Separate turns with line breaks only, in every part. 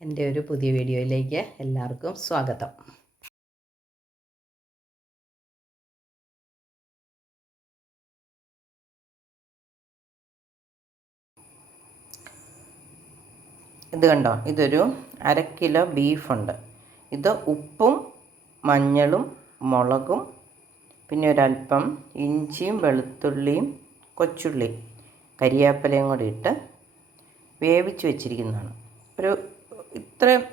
എന്റെ ഒരു പുതിയ വീഡിയോയിലേക്ക് എല്ലാവർക്കും സ്വാഗതം. ഇത് കണ്ടോ? ഇതൊരു അര കിലോ ബീഫുണ്ട് ഇത് ഉപ്പും മഞ്ഞളും മുളകും പിന്നെ ഒരല്പം ഇഞ്ചിയും വെളുത്തുള്ളിയും കൊച്ചുള്ളിയും കരിയാപ്പലയും കൂടി ഇട്ട് വേവിച്ച് വെച്ചിരിക്കുന്നതാണ്. ഒരു ഇത്രയും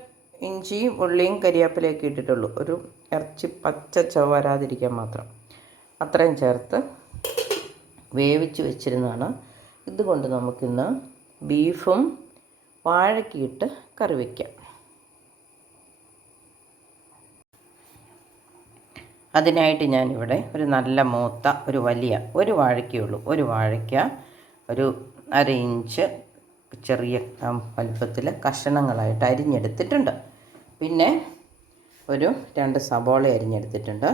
ഇഞ്ചിയും ഉള്ളിയും കരിയാപ്പിലയൊക്കെ ഇട്ടിട്ടുള്ളൂ. ഒരു ഇറച്ചി പച്ച ചവ വരാതിരിക്കാൻ മാത്രം. അത്രയും ചേർത്ത് വേവിച്ച് വെച്ചിരുന്നതാണ്. ഇതുകൊണ്ട് നമുക്കിന്ന് ബീഫും വാഴക്കിയിട്ട് കറി വയ്ക്കാം അതിനായിട്ട് ഞാനിവിടെ ഒരു നല്ല മൂത്ത ഒരു വലിയ ഒരു വാഴയ്ക്കുള്ളൂ ഒരു വാഴയ്ക്ക ഒരു അര ഇഞ്ച് ചെറിയ വലുപ്പത്തിൽ കഷണങ്ങളായിട്ട് അരിഞ്ഞെടുത്തിട്ടുണ്ട്. പിന്നെ ഒരു രണ്ട് സബോള അരിഞ്ഞെടുത്തിട്ടുണ്ട്.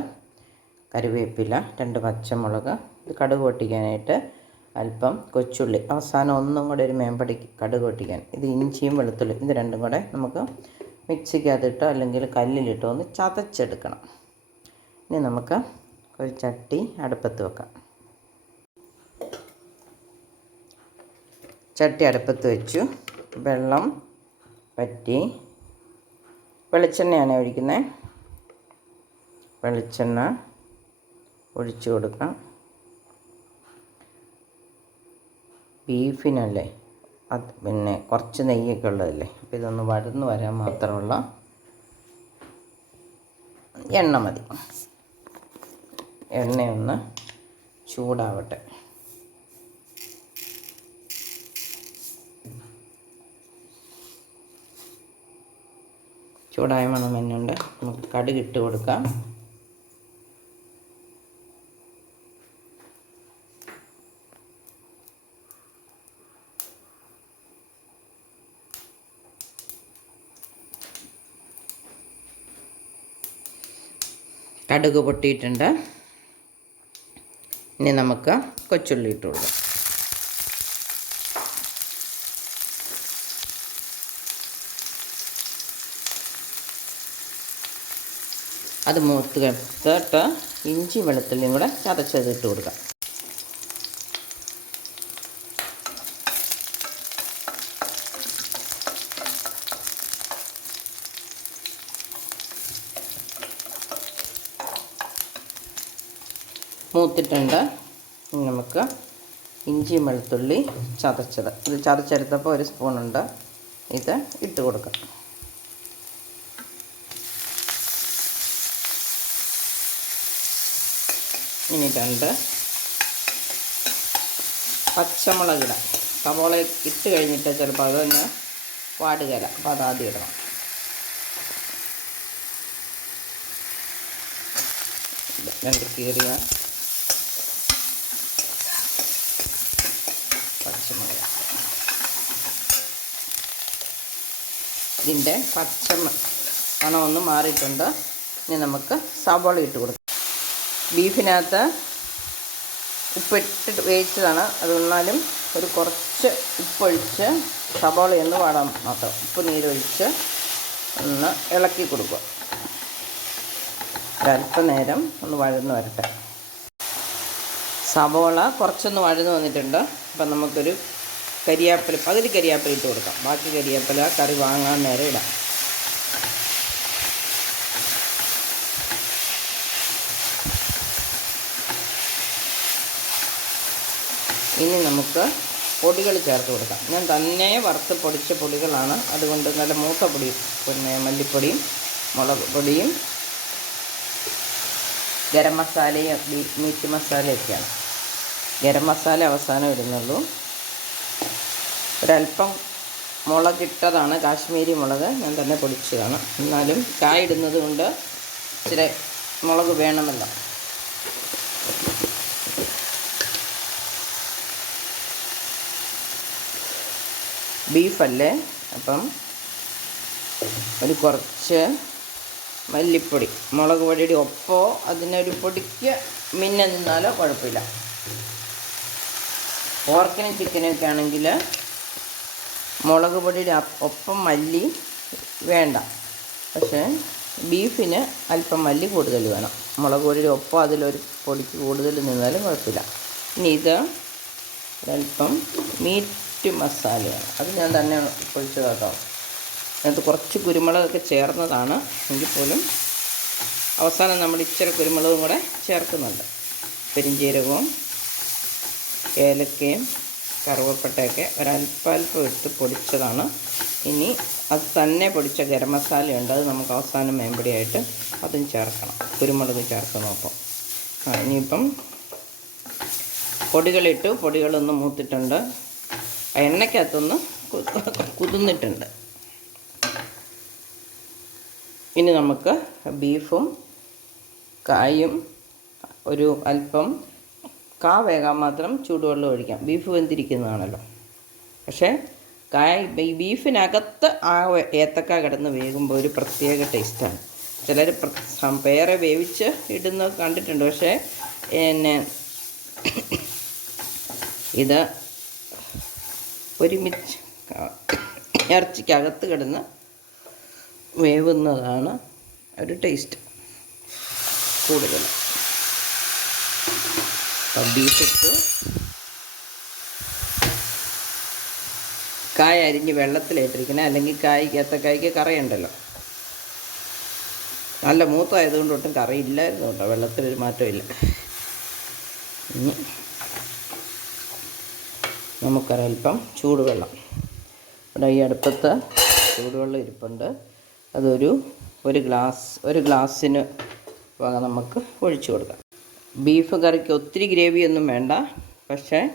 കരുവേപ്പില രണ്ട് പച്ചമുളക് ഇത് കടുക് പൊട്ടിക്കാനായിട്ട് അല്പം കൊച്ചുള്ളി. അവസാനം ഒന്നും കൂടെ ഒരു മേമ്പടി കടുക് പൊട്ടിക്കാൻ. ഇത് ഇഞ്ചിയും വെളുത്തുള്ളി ഇത് രണ്ടും കൂടെ നമുക്ക് മിക്സിക്കകത്തിട്ടോ അല്ലെങ്കിൽ കല്ലിലിട്ടോ ഒന്ന് ചതച്ചെടുക്കണം. ഇനി നമുക്ക് ഒരു ചട്ടി അടുപ്പത്ത് വെക്കാം. ചട്ടി അടുപ്പത്ത് വെച്ചു. വെള്ളം പറ്റി വെളിച്ചെണ്ണയാണ് ഒഴിക്കുന്നത് വെളിച്ചെണ്ണ ഒഴിച്ചു കൊടുക്കാം. ബീഫിനല്ലേ? അത് പിന്നെ കുറച്ച് നെയ്യൊക്കെ ഉള്ളതല്ലേ? അപ്പോൾ ഇതൊന്ന് വഴന്ന് വരാൻ മാത്രമുള്ള എണ്ണ മതി. എണ്ണയൊന്ന് ചൂടാവട്ടെ. ചൂടായ മണം തന്നെയുണ്ട് നമുക്ക് കടുക് ഇട്ട് കൊടുക്കാം. കടുക് പൊട്ടിയിട്ടുണ്ട്. ഇനി നമുക്ക് കൊച്ചുള്ളി ഇട്ട് അത് മൂത്ത് എടുത്തിട്ട് ഇഞ്ചി വെളുത്തുള്ളിയും കൂടെ ചതച്ചത് ഇട്ട് കൊടുക്കാം. മൂത്തിട്ടുണ്ട്. നമുക്ക് ഇഞ്ചി വെളുത്തുള്ളി ചതച്ചത്. ഇത് ചതച്ചെടുത്തപ്പോൾ ഒരു സ്പൂണുണ്ട്. ഇത് ഇട്ട് കൊടുക്കാം. ഇനി രണ്ട് പച്ചമുളക് ഇടാം സവോള ഇട്ട് കഴിഞ്ഞിട്ട് ചിലപ്പോൾ അതൊന്ന് വാടുകയില്ല അപ്പോൾ അത് ആദ്യം ഇടണം. രണ്ട് കീറിയ പച്ചമുളക്. ഇതിന്റെ പച്ച മണമൊന്നും മാറിയിട്ടുണ്ട്. ഇനി നമുക്ക് സവോള ഇട്ട് കൊടുക്കാം. ബീഫിനകത്ത് ഉപ്പിട്ട് വേവിച്ചതാണ്. അതെന്നാലും ഒരു കുറച്ച് ഉപ്പൊഴിച്ച് സബോള എന്ന് വാടാൻ മാത്രം. ഉപ്പ് നീരൊഴിച്ച് ഒന്ന് ഇളക്കി കൊടുക്കുക. ഒരല്പനേരം ഒന്ന് വഴന്ന് വരട്ടെ. സവോള കുറച്ചൊന്ന് വഴന്ന് വന്നിട്ടുണ്ട്. അപ്പം നമുക്കൊരു കരിയാപ്പില പകുതി കരിയാപ്പില ഇട്ട് കൊടുക്കാം. ബാക്കി കരിയാപ്പില കറി വാങ്ങാൻ നേരം ഇടാം. ഇനി നമുക്ക് പൊടികൾ ചേർത്ത് കൊടുക്കാം. ഞാൻ തന്നെ വറുത്ത് പൊടിച്ച പൊടികളാണ്. അതുകൊണ്ട് നല്ല മൂത്ത പൊടി പിന്നെ മല്ലിപ്പൊടിയും മുളക് പൊടിയും ഗരം മസാലയും മീറ്റ് മസാലയൊക്കെയാണ്. ഗരം മസാല അവസാനം ഇടുന്നുള്ളൂ. ഒരല്പം മുളകിട്ടതാണ് കാശ്മീരി മുളക് ഞാൻ തന്നെ പൊടിച്ചതാണ്. എന്നാലും ചായ ഇടുന്നത് കൊണ്ട് ഇച്ചിരി മുളക് വേണമല്ലോ ബീഫല്ലേ? അപ്പം ഒരു കുറച്ച് മല്ലിപ്പൊടി മുളക് പൊടിയുടെ ഒപ്പോ അതിനൊരു പൊടിക്ക് മിന്നെ നിന്നാലോ കുഴപ്പമില്ല. പോർക്കിനും ചിക്കനും ഒക്കെ ആണെങ്കിൽ മുളക് പൊടിയുടെ ഒപ്പം മല്ലി വേണ്ട. പക്ഷേ ബീഫിന് അല്പം മല്ലി കൂടുതൽ വേണം. മുളക് പൊടിയുടെ ഒപ്പം അതിലൊരു പൊടിക്ക് കൂടുതൽ നിന്നാലും കുഴപ്പമില്ല. ഇനി ഇത് അല്പം മീറ്റ് മസാലയാണ്. അത് ഞാൻ തന്നെ പൊളിച്ചതാക്കാം അതിനകത്ത് കുറച്ച് കുരുമുളകൊക്കെ ചേർന്നതാണ് എങ്കിൽ പോലും അവസാനം നമ്മൾ ഇച്ചിരി കുരുമുളകും കൂടെ ചേർക്കുന്നുണ്ട്. പെരിഞ്ചീരകവും ഏലക്കയും കറുവപ്പട്ടയൊക്കെ ഒരൽപ്പാൽപ്പം എടുത്ത് പൊടിച്ചതാണ്. ഇനി അത് തന്നെ പൊടിച്ച ഗരം മസാലയുണ്ട്. അത് നമുക്ക് അവസാനം മേമ്പടിയായിട്ട് അതും ചേർക്കണം. കുരുമുളക് ചേർക്കുന്നപ്പം ആ ഇനിയിപ്പം പൊടികളിട്ടു. പൊടികളൊന്ന് മൂത്തിട്ടുണ്ട്. എണ്ണയ്ക്കകത്തൊന്ന് കുതിന്നിട്ടുണ്ട് ഇനി നമുക്ക് ബീഫും കായും ഒരു അല്പം കാ വേകാൻ മാത്രം ചൂടുവെള്ളം ഒഴിക്കാം. ബീഫ് വെന്തിരിക്കുന്നതാണല്ലോ. പക്ഷേ കായ ബീഫിനകത്ത് ആ ഏത്തക്ക കിടന്ന് വേകുമ്പോൾ ഒരു പ്രത്യേക ടേസ്റ്റാണ്. ചിലർ പേരെ വേവിച്ച് ഇടുന്നത് കണ്ടിട്ടുണ്ട്. പക്ഷേ പിന്നെ ഇത് ഒരുമിച്ച് ഇറച്ചിക്കകത്ത് കിടന്ന് വേവുന്നതാണ് ഒരു ടേസ്റ്റ് കൂടുതൽ. ബീഫിട്ട് കായ അരിഞ്ഞ് വെള്ളത്തിലേറ്റിരിക്കണേ. അല്ലെങ്കിൽ കായ്ക്ക് ഏത്തക്കായ്ക്ക് കറിയുണ്ടല്ലോ. നല്ല മൂത്തായതുകൊണ്ട് ഒട്ടും കറിയില്ലായിരുന്നു കേട്ടോ. വെള്ളത്തിലൊരു മാറ്റമില്ല ഇനി നമുക്കൊരൽപ്പം ചൂടുവെള്ളം. ഇവിടെ ഈ അടുപ്പത്ത് ചൂടുവെള്ളം ഇരിപ്പുണ്ട്. അതൊരു ഒരു ഗ്ലാസ് ഒരു ഗ്ലാസ്സിന് വക നമുക്ക് ഒഴിച്ചു കൊടുക്കാം. ബീഫ് കറിക്ക് ഒത്തിരി ഗ്രേവി ഒന്നും വേണ്ട. പക്ഷേ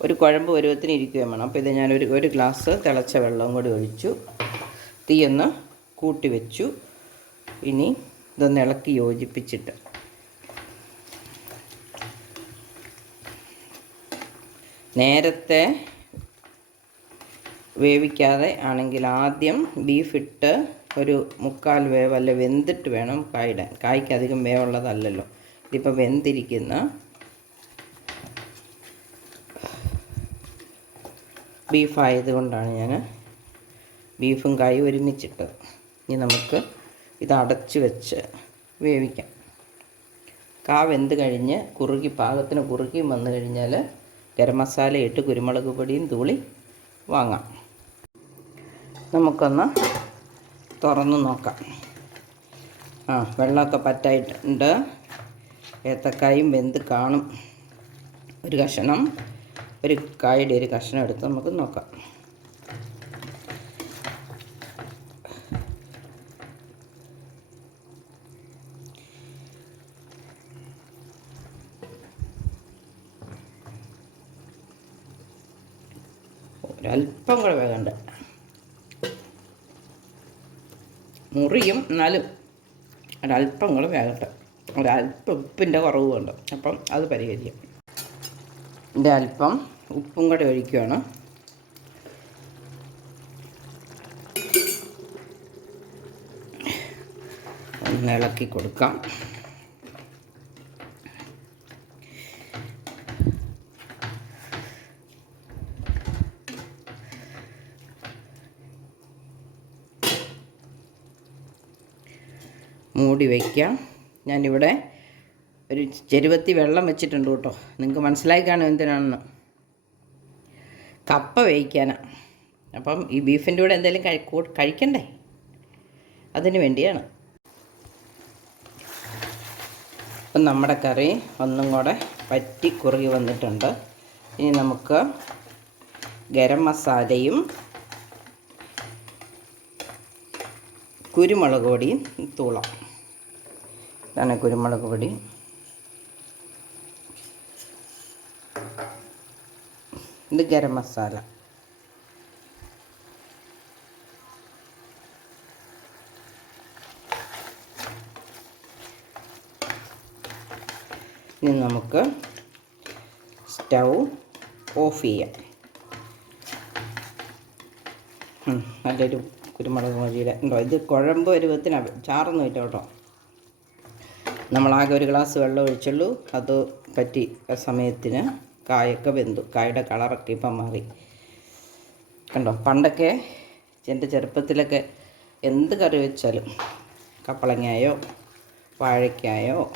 ഒരു കുഴമ്പ് പരുവത്തിന് ഇരിക്കുകയും വേണം. അപ്പോൾ ഇത് ഞാനൊരു ഒരു ഗ്ലാസ് തിളച്ച വെള്ളം കൂടി ഒഴിച്ചു. തീയൊന്ന് കൂട്ടി വെച്ചു. ഇനി ഇതൊന്ന് ഇളക്കി യോജിപ്പിച്ചിട്ട്. നേരത്തെ വേവിക്കാതെ ആണെങ്കിൽ ആദ്യം ബീഫ് ഇട്ട് ഒരു മുക്കാൽ വേവ് അല്ല വെന്തിട്ട് വേണം കായിടാൻ. കായ്ക്ക് അധികം വേവുള്ളതല്ലല്ലോ. ഇതിപ്പോൾ വെന്തിരിക്കുന്ന. ബീഫായതുകൊണ്ടാണ് ഞാൻ ബീഫും കായും ഒരുമിച്ചിട്ടത്. ഇനി നമുക്ക് ഇത് അടച്ച് വെച്ച് വേവിക്കാം. കാ വെന്ത് കഴിഞ്ഞ് കുറുകി പാകത്തിന് കുറുകിയും വന്നു കഴിഞ്ഞാൽ ഗരം മസാല ഇട്ട് കുരുമുളക് പൊടിയും തൂളി വാങ്ങാം. നമുക്കൊന്ന് തുറന്ന് നോക്കാം. ആ വെള്ളമൊക്കെ പറ്റായിട്ടുണ്ട്. ഏത്തക്കായും വെന്ത് കാണും. ഒരു കഷണം ഒരു കായുടെ ഒരു കഷ്ണം എടുത്ത് നമുക്ക് നോക്കാം. ഒരല്പം കൂടെ വേകണ്ട മുറിയും എന്നാലും ഒരല്പം കൂടെ വേകട്ടെ ഒരല്പം ഉപ്പിന്റെ കുറവ് വേണ്ട. അപ്പം അത് പരിഹരിക്കാം. ഇതിന്റെ അല്പം ഉപ്പും കൂടെ ഒഴിക്കുകയാണ് ഒന്ന് ഇളക്കി കൊടുക്കാം. മൂടി വയ്ക്കാം ഞാനിവിടെ ഒരു ചെരുവത്തി വെള്ളം വെച്ചിട്ടുണ്ട് കേട്ടോ. നിങ്ങൾക്ക് മനസ്സിലായി കാണും എന്തിനാണെന്ന്. കപ്പ വേവിക്കാനാണ് അപ്പം ഈ ബീഫിന്റെ കൂടെ എന്തെങ്കിലും കഴി കഴിക്കണ്ടേ? അതിന് വേണ്ടിയാണ്. അപ്പം നമ്മുടെ കറി ഒന്നും കൂടെ പറ്റി കുറുകി വന്നിട്ടുണ്ട്. ഇനി നമുക്ക് ഗരം മസാലയും കുരുമുളക് പൊടിയും തൂളാം. ഇതാണ് കുരുമുളക് പൊടി. ഇത് ഗരം മസാല. ഇനി നമുക്ക് സ്റ്റൗ ഓഫ് ചെയ്യാം. നല്ലൊരു കുരുമുളക് മൊഴിയുടെ ഉണ്ടോ? ഇത് കുഴമ്പ് പരുവത്തിനാണ് ചാറൊന്നും ഇല്ല കേട്ടോ. നമ്മളാകെ ഒരു ഗ്ലാസ് വെള്ളം ഒഴിച്ചുള്ളൂ. അത് പറ്റി സമയത്തിന് കായൊക്കെ വെന്തു. കായുടെ കളറൊക്കെ ഇപ്പം മാറി. കണ്ടോ? പണ്ടൊക്കെ എന്റെ ചെറുപ്പത്തിലൊക്കെ എന്ത് കറി വെച്ചാലും കപ്പളങ്ങായോ വാഴയ്ക്കായോ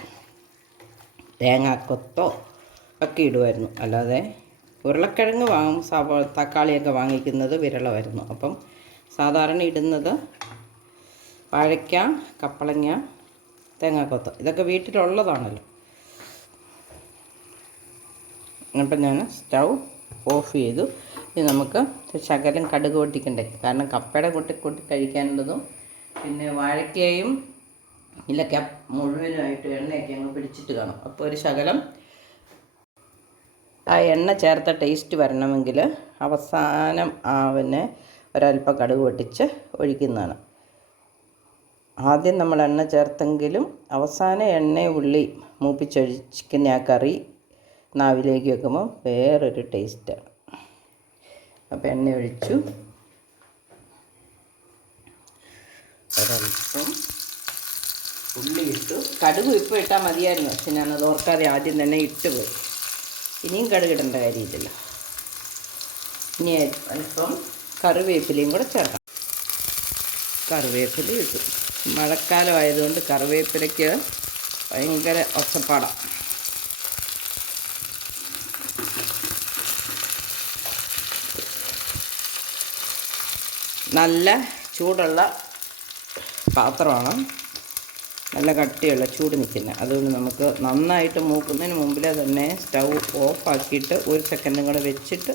തേങ്ങാക്കൊത്തോ ഒക്കെ ഇടുമായിരുന്നു. അല്ലാതെ ഉരുളക്കിഴങ്ങ് വാങ്ങും സവാ തക്കാളിയൊക്കെ വാങ്ങിക്കുന്നത് വിരളമായിരുന്നു. അപ്പം സാധാരണ ഇടുന്നത് വാഴയ്ക്ക കപ്പളങ്ങ തേങ്ങാക്കൊത്ത്. ഇതൊക്കെ വീട്ടിലുള്ളതാണല്ലോ. അപ്പം ഞാൻ സ്റ്റൗ ഓഫ് ചെയ്തു. ഇനി നമുക്ക് ശകലം കടുക് പൊട്ടിക്കണ്ടേ? കാരണം കപ്പയുടെ കൂട്ടി കൂട്ടി കഴിക്കാനുള്ളതും പിന്നെ വാഴയ്ക്കയും ഇല്ലൊക്കെ മുഴുവനുമായിട്ട് എണ്ണയൊക്കെ അങ്ങ് പിടിച്ചിട്ട് കാണും. അപ്പോൾ ഒരു ശകലം ആ എണ്ണ ചേർത്ത ടേസ്റ്റ് വരണമെങ്കിൽ അവസാനം ആവനെ ഒരല്പം കടുക് പൊട്ടിച്ച് ഒഴിക്കുന്നതാണ്. ആദ്യം നമ്മൾ എണ്ണ ചേർത്തെങ്കിലും അവസാന എണ്ണ ഉള്ളി മൂപ്പിച്ചൊഴിക്കുന്ന ആ കറി നാവിലേക്ക് വെക്കുമ്പോൾ വേറൊരു ടേസ്റ്റാണ് അപ്പോൾ എണ്ണ ഒഴിച്ചു. ഒരല്പം ഉള്ളി ഇട്ടു. കടുക് ഇപ്പോൾ ഇട്ടാൽ മതിയായിരുന്നു. പക്ഷെ ഞാനത് ഓർക്കാതെ ആദ്യം തന്നെ ഇട്ട് പോയി. ഇനിയും കടുകിടേണ്ട കാര്യമില്ലല്ലോ. ഇനി അല്പം കറിവേപ്പിലയും കൂടെ ചേർക്കാം. കറിവേപ്പില ഇട്ടു. മഴക്കാലം ആയതുകൊണ്ട് കറിവേപ്പിലയ്ക്ക് ഭയങ്കര ഒച്ചപ്പാടാണ് നല്ല ചൂടുള്ള പാത്രമാണ്. നല്ല കട്ടിയുള്ള ചൂട് നിൽക്കുന്നത് അതുകൊണ്ട് നമുക്ക് നന്നായിട്ട് മൂക്കുന്നതിന് മുമ്പിലെ തന്നെ സ്റ്റൗ ഓഫാക്കിയിട്ട് ഒരു സെക്കൻഡും കൂടെ വെച്ചിട്ട്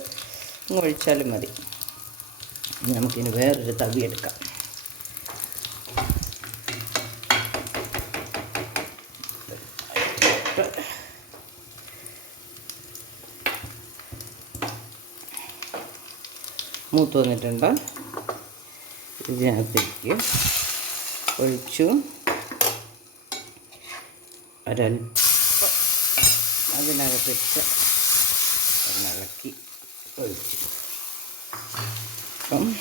ഒഴിച്ചാലും മതി. ഇനി നമുക്കിനി വേറൊരു തവി എടുക്കാം. മൂത്ത് വന്നിട്ടുണ്ട്. ഇതിനകത്തേക്ക് ഒഴിച്ചു. ഒരൽപ്പം അതിനകത്തിട്ട് ഇളക്കി ഒഴിച്ചു. അപ്പം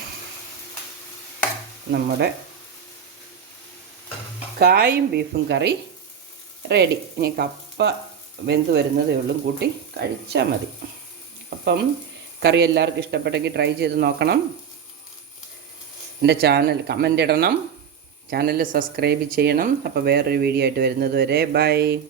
നമ്മുടെ കായും ബീഫും കറി റെഡി. ഇനി കപ്പ വെന്ത് വരുന്നതേ ഉള്ളൂ. കൂട്ടി കഴിച്ചാൽ മതി. അപ്പം കറി എല്ലാവർക്കും ഇഷ്ടപ്പെട്ടെങ്കിൽ ട്രൈ ചെയ്ത് നോക്കണം. എന്റെ ചാനൽ കമന്റ് ഇടണം. ചാനൽ സബ്സ്ക്രൈബ് ചെയ്യണം. അപ്പോൾ വേറൊരു വീഡിയോ ആയിട്ട് വരുന്നത് വരെ ബൈ.